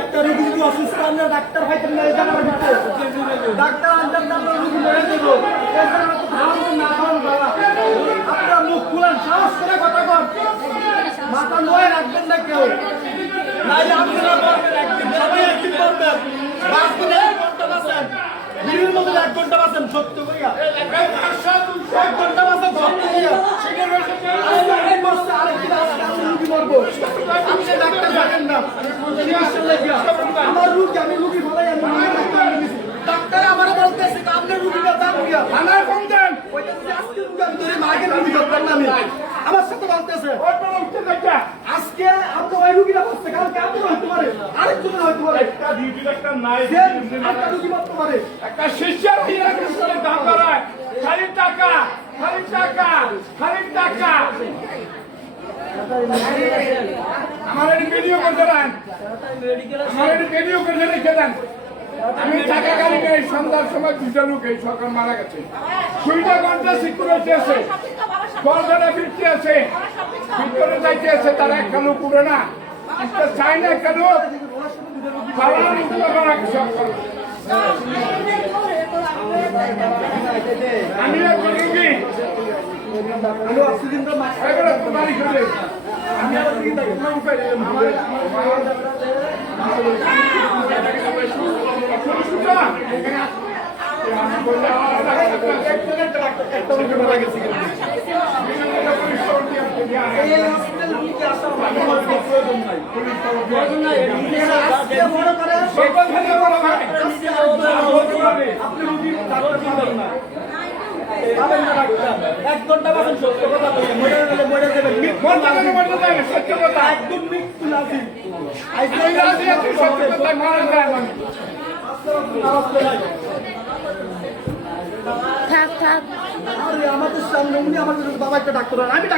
একটা রোগী যদি অসুস্থ আমরা ডাক্তার হয়তো না এটা আমরা ডাক্তার আনতাম না আমরা রোগী মরে দেবো এছাড়া তো ধারণ না খাওয়ান বাবা আপনারা মুখ খুলেন সাহস করে কথা কর মাথা নয় রাখবেন না কেউ নাইলে আপনারা বলবেন একদিন সবাই একদিন বলবেন পাঁচ দিনে 1 ঘন্টা বাঁচেন দিনের মধ্যে 1 ঘন্টা বাঁচেন সত্য করিয়া 1 ঘন্টা বাঁচেন সত্য করিয়া আরেকদিন আসলে আমি রুগী মরবো আপনি ডাক্তার থাকেন না আমার রুগী আমি রুগী বলাই আমি ডাক্তার আমারও বলতেছে আপনার রুগীটা দাম দিয়া থানায় ফোন দেন ওইটা যদি আজকে রুগী আমি ধরে মাগের রুগী ধরতাম না আমি আমার সাথে বলতেছে আজকে আপনি ওই রুগীটা বলছে কালকে আপনি হইতে পারে আরেকজনের হইতে পারে একটা ডিউটি ডাক্তার নাই একটা রুগী বলতে পারে একটা শিষ্যের হইয়া কৃষ্ণের দাম বাড়ায় খালি টাকা খালি টাকা খালি টাকা আমার এটি ভিডিও করতে দেন আমার এটি ভিডিও করে রেখে দেন আমি টাকা গাড়ি নেই সন্ধ্যার সময় 2টা লোক এই সরকার মারা গেছে 2টা ঘন্টা সিকিউরিটি আছে গর্জনে ফিরতে আছে ভিতরে যাইতে আছে তারা একটা লোক উঠে না একটা চাই না একটা লোক পালানো মুক্ত করা সরকার আমি একজন রুগী আমি অক্সিজেন তো এগুলো তোমারই করে আমি অক্সিজেন তো কোনো উপায় নেই এক ঘন্টা বাসন সত্য কথা বলে মরে যাবেন একদম মৃত্যু লাভি থাক থাক আমাদের সামনে উনি আমাদের বাবা একটা ডাক্তার আমি